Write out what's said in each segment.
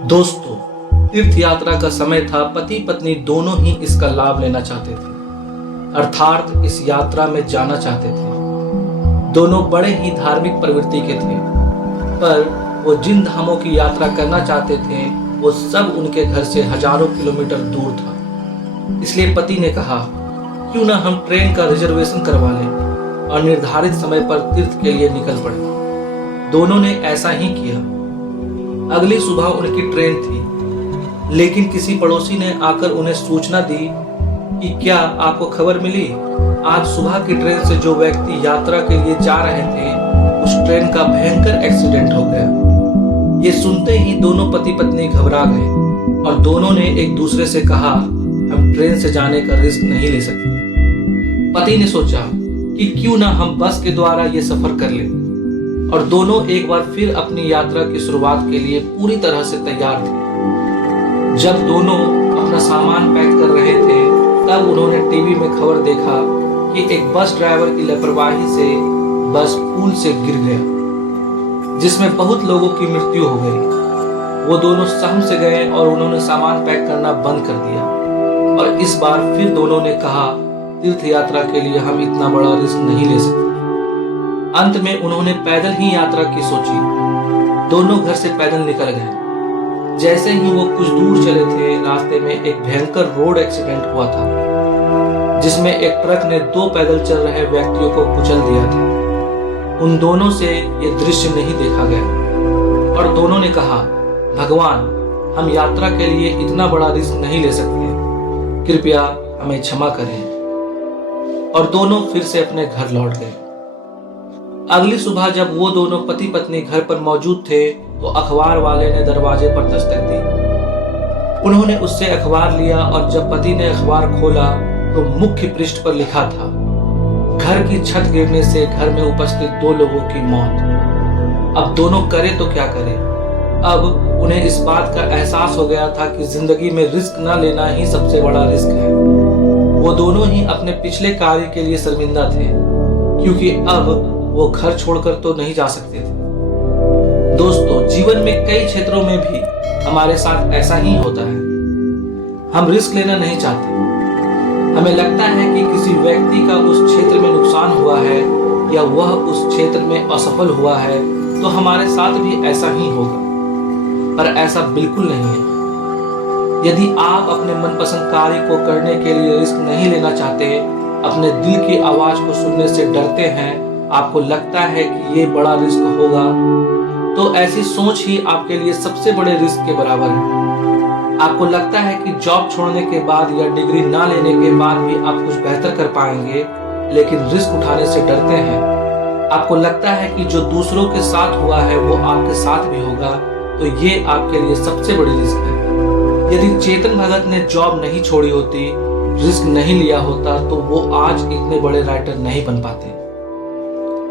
दोस्तों, तीर्थ यात्रा का समय था। पति पत्नी दोनों ही इसका लाभ लेना चाहते थे, अर्थात इस यात्रा में जाना चाहते थे। दोनों बड़े ही धार्मिक प्रवृत्ति के थे, पर वो जिन धामों की यात्रा करना चाहते थे वो सब उनके घर से हजारों किलोमीटर दूर था। इसलिए पति ने कहा, क्यों ना हम ट्रेन का रिजर्वेशन करवा लें और निर्धारित समय पर तीर्थ के लिए निकल पड़े। दोनों ने ऐसा ही किया। अगली सुबह उनकी ट्रेन थी, लेकिन किसी पड़ोसी ने आकर उन्हें सूचना दी कि क्या आपको खबर मिली, आज सुबह की ट्रेन से जो व्यक्ति यात्रा के लिए जा रहे थे उस ट्रेन का भयंकर एक्सीडेंट हो गया। ये सुनते ही दोनों पति पत्नी घबरा गए और दोनों ने एक दूसरे से कहा, हम ट्रेन से जाने का रिस्क नहीं ले सकते। पति ने सोचा कि क्यों ना हम बस के द्वारा ये सफर कर लें, और दोनों एक बार फिर अपनी यात्रा की शुरुआत के लिए पूरी तरह से तैयार थे। जब दोनों अपना सामान पैक कर रहे थे तब उन्होंने टीवी में खबर देखा कि एक बस ड्राइवर की लापरवाही से बस पुल से गिर गया, जिसमें बहुत लोगों की मृत्यु हो गई। वो दोनों सहम से गए और उन्होंने सामान पैक करना बंद कर दिया, और इस बार फिर दोनों ने कहा, तीर्थ यात्रा के लिए हम इतना बड़ा रिस्क नहीं ले सकते। अंत में उन्होंने पैदल ही यात्रा की सोची। दोनों घर से पैदल निकल गए। जैसे ही वो कुछ दूर चले थे, रास्ते में एक भयंकर रोड एक्सीडेंट हुआ था, जिसमें एक ट्रक ने दो पैदल चल रहे व्यक्तियों को कुचल दिया था। उन दोनों से ये दृश्य नहीं देखा गया और दोनों ने कहा, भगवान, हम यात्रा के लिए इतना बड़ा रिस्क नहीं ले सकते, कृपया हमें क्षमा करें। और दोनों फिर से अपने घर लौट गए। अगली सुबह जब वो दोनों पति पत्नी घर पर मौजूद थे तो अखबार वाले ने दरवाजे पर दस्तक दी। उन्होंने उससे अखबार लिया और जब पति ने अखबार खोला तो मुख्य पृष्ठ पर लिखा था, घर की छत गिरने से घर में उपस्थित दो लोगों की मौत। अब दोनों करे तो क्या करें। अब उन्हें इस बात का एहसास हो गया था कि जिंदगी में रिस्क न लेना ही सबसे बड़ा रिस्क है। वो दोनों ही अपने पिछले कार्य के लिए शर्मिंदा थे, क्योंकि अब वो घर छोड़कर तो नहीं जा सकते थे। दोस्तों, जीवन में कई क्षेत्रों में भी हमारे साथ ऐसा ही होता है। हम रिस्क लेना नहीं चाहते। हमें लगता है कि किसी व्यक्ति का उस क्षेत्र में नुकसान हुआ है या वह उस क्षेत्र में असफल हुआ है तो हमारे साथ भी ऐसा ही होगा, पर ऐसा बिल्कुल नहीं है। यदि आप अपने मनपसंद कार्य को करने के लिए रिस्क नहीं लेना चाहते, अपने दिल की आवाज को सुनने से डरते हैं, आपको लगता है कि ये बड़ा रिस्क होगा, तो ऐसी सोच ही आपके लिए सबसे बड़े रिस्क के बराबर है। आपको लगता है कि जॉब छोड़ने के बाद या डिग्री ना लेने के बाद भी आप कुछ बेहतर कर पाएंगे, लेकिन रिस्क उठाने से डरते हैं। आपको लगता है कि जो दूसरों के साथ हुआ है वो आपके साथ भी होगा, तो ये आपके लिए सबसे बड़ी रिस्क है। यदि चेतन भगत ने जॉब नहीं छोड़ी होती, रिस्क नहीं लिया होता, तो वो आज इतने बड़े राइटर नहीं बन पाते।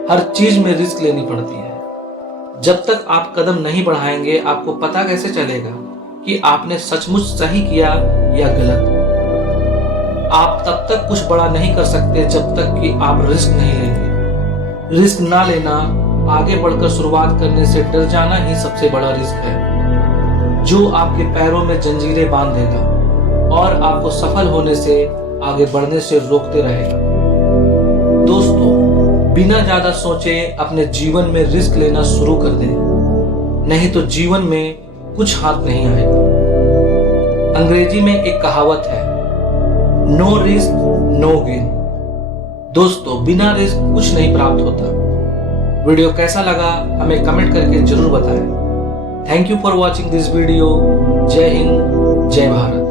हर चीज में रिस्क लेनी पड़ती है। जब तक आप कदम नहीं बढ़ाएंगे, आपको पता कैसे चलेगा कि आपने सचमुच सही किया या गलत। आप तब तक कुछ बड़ा नहीं कर सकते जब तक कि आप रिस्क नहीं लेंगे। रिस्क ना लेना, आगे बढ़कर शुरुआत करने से डर जाना ही सबसे बड़ा रिस्क है, जो आपके पैरों में जंजीरें बांध देगा और आपको सफल होने से, आगे बढ़ने से रोकते रहेगा। दोस्तों, बिना ज्यादा सोचे अपने जीवन में रिस्क लेना शुरू कर दें, नहीं तो जीवन में कुछ हाथ नहीं आएगा। अंग्रेजी में एक कहावत है, नो रिस्क नो गेन। दोस्तों, बिना रिस्क कुछ नहीं प्राप्त होता। वीडियो कैसा लगा हमें कमेंट करके जरूर बताएं। Thank you for watching this video. जय हिंद, जय भारत।